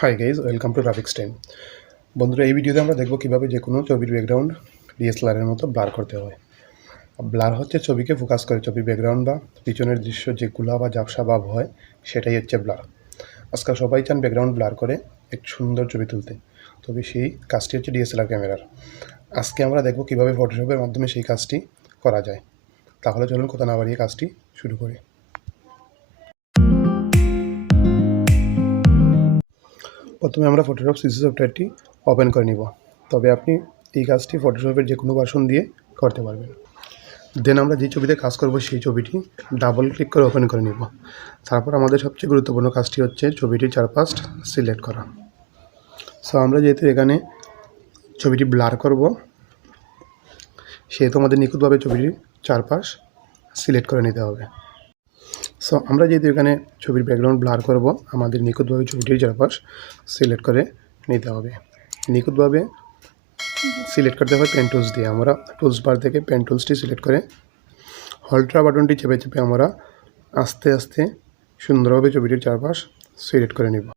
Hi guys, welcome to graphics time. বন্ধুরা, এই ভিডিওতে আমরা দেখব কীভাবে যে কোনো ছবির ব্যাকগ্রাউন্ড ডিএসএলআরের মতো ব্লার করতে হয়। ব্লার হচ্ছে ছবিকে ফোকাস করে ছবির ব্যাকগ্রাউন্ড বা পিছনের দৃশ্য যে গুলা বা ঝাপসা ভাব হয়, সেটাই হচ্ছে ব্লার। আজকাল সবাই চান ব্যাকগ্রাউন্ড ব্লার করে এক সুন্দর ছবি তুলতে, তবে সেই কাজটি হচ্ছে ডিএসএলআর ক্যামেরার। আজকে আমরা দেখব কীভাবে ফটোশপের মাধ্যমে সেই কাজটি করা যায়। তাহলে চলুন কথা না বাড়িয়ে কাজটি শুরু করি। প্রথমে আমরা ফটোশপ সিসি সফটওয়্যারটি ওপেন করে নিব, তবে আপনি এই কাজটি ফটোশপের যে কোনো ভার্সন দিয়ে করতে পারবেন। দেন আমরা যে ছবিতে কাজ করব সেই ছবিটি ডাবল ক্লিক করে ওপেন করে নিব। তারপর আমাদের সবচেয়ে গুরুত্বপূর্ণ কাজটি হচ্ছে ছবিটির চারপাশ সিলেক্ট করা। সো আমরা যেহেতু এখানে ছবিটি ব্লার করব, সেহেতু আমাদের নিখুঁতভাবে ছবিটির চারপাশ সিলেক্ট করে নিতে হবে। সো আমরা যেহেতু এখানে ছবির ব্যাকগ্রাউন্ড ব্লার করব, আমাদের নিখুঁতভাবে ছবিটির চারপাশ সিলেক্ট করে নিতে হবে। নিখুঁতভাবে সিলেক্ট করতে হবে পেন টুলস দিয়ে। আমরা টুলস বার থেকে পেন টুলসটি সিলেক্ট করে হল্ট্রা বাটনটি চেপে চেপে আমরা আস্তে আস্তে সুন্দরভাবে ছবিটির চারপাশ সিলেক্ট করে নিব।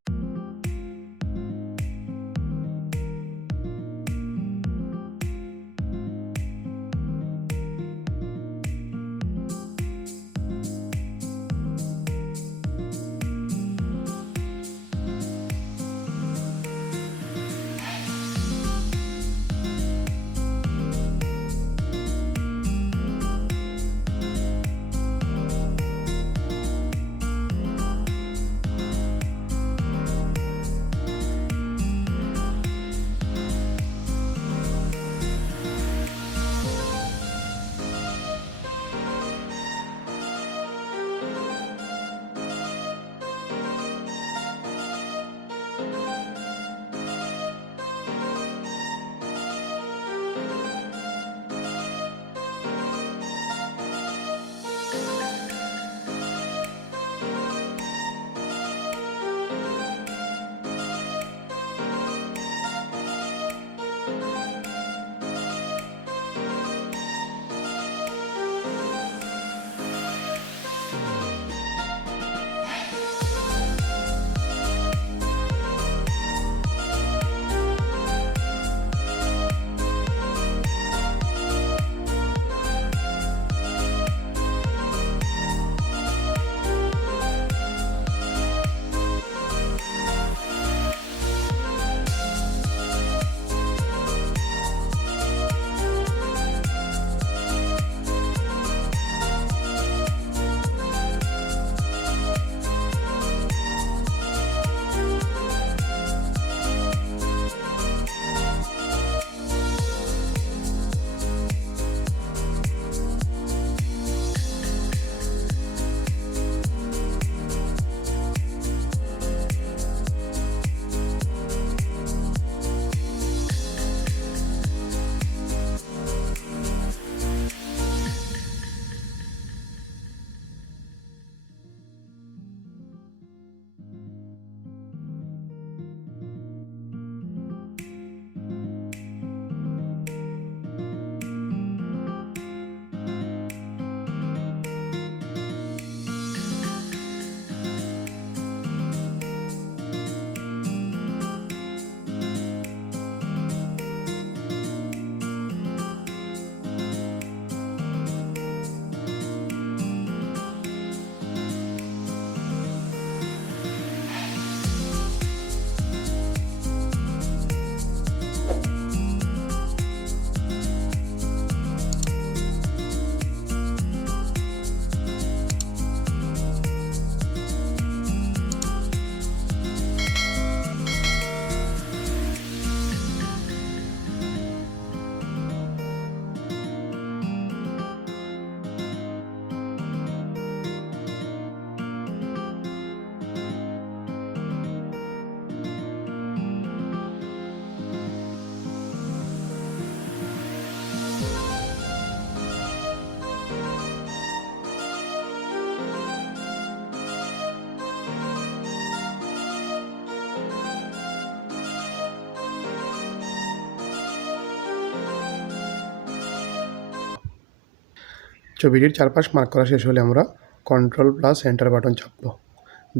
ছবিটির চারপাশ মার্ক করা শেষ হলে আমরা কন্ট্রোল প্লাস এন্টার বাটন চাপব।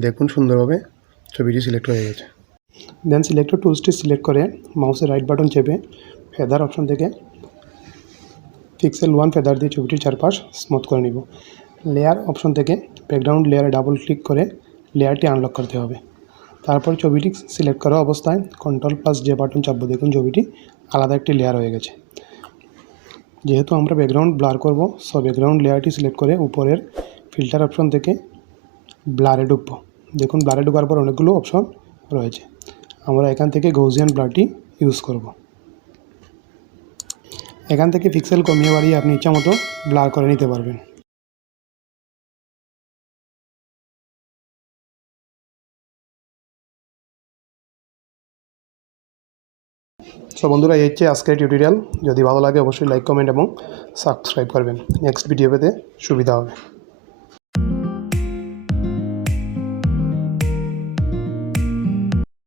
দেখুন সুন্দরভাবে ছবিটি সিলেক্ট হয়ে গেছে। দেন সিলেক্ট টুলসটি সিলেক্ট করে মাউসের রাইট বাটন চেপে ফেদার অপশন থেকে পিক্সেল 1 ফেদার দিয়ে ছবিটির চারপাশ স্মুথ করে নিব। লেয়ার অপশন থেকে ব্যাকগ্রাউন্ড লেয়ারে ডাবল ক্লিক করে লেয়ারটি আনলক করতে হবে। তারপর ছবিটি সিলেক্ট করা অবস্থায় Ctrl+J বাটন চাপবো। দেখুন ছবিটি আলাদা একটি লেয়ার হয়ে গেছে। যেহেতু আমরা ব্যাকগ্রাউন্ড ব্লার করব, সো ব্যাকগ্রাউন্ড লেয়ারটি সিলেক্ট করে উপরের ফিল্টার অপশন থেকে ব্লারে ঢুকবো। দেখুন ব্লারে ঢোকার পর অনেকগুলো অপশন রয়েছে। আমরা এখান থেকে গৌসিয়ান ব্লারটি ইউজ করব। এখান থেকে পিক্সেল কমিয়ে বাড়িয়ে আপনি ইচ্ছা মতো ব্লার করে নিতে পারবেন। সো বন্ধুরা, এই হচ্ছে আজকের টিউটোরিয়াল। যদি ভালো লাগে অবশ্যই লাইক, কমেন্ট এবং সাবস্ক্রাইব করবেন। নেক্সট ভিডিও পেতে সুবিধা হবে।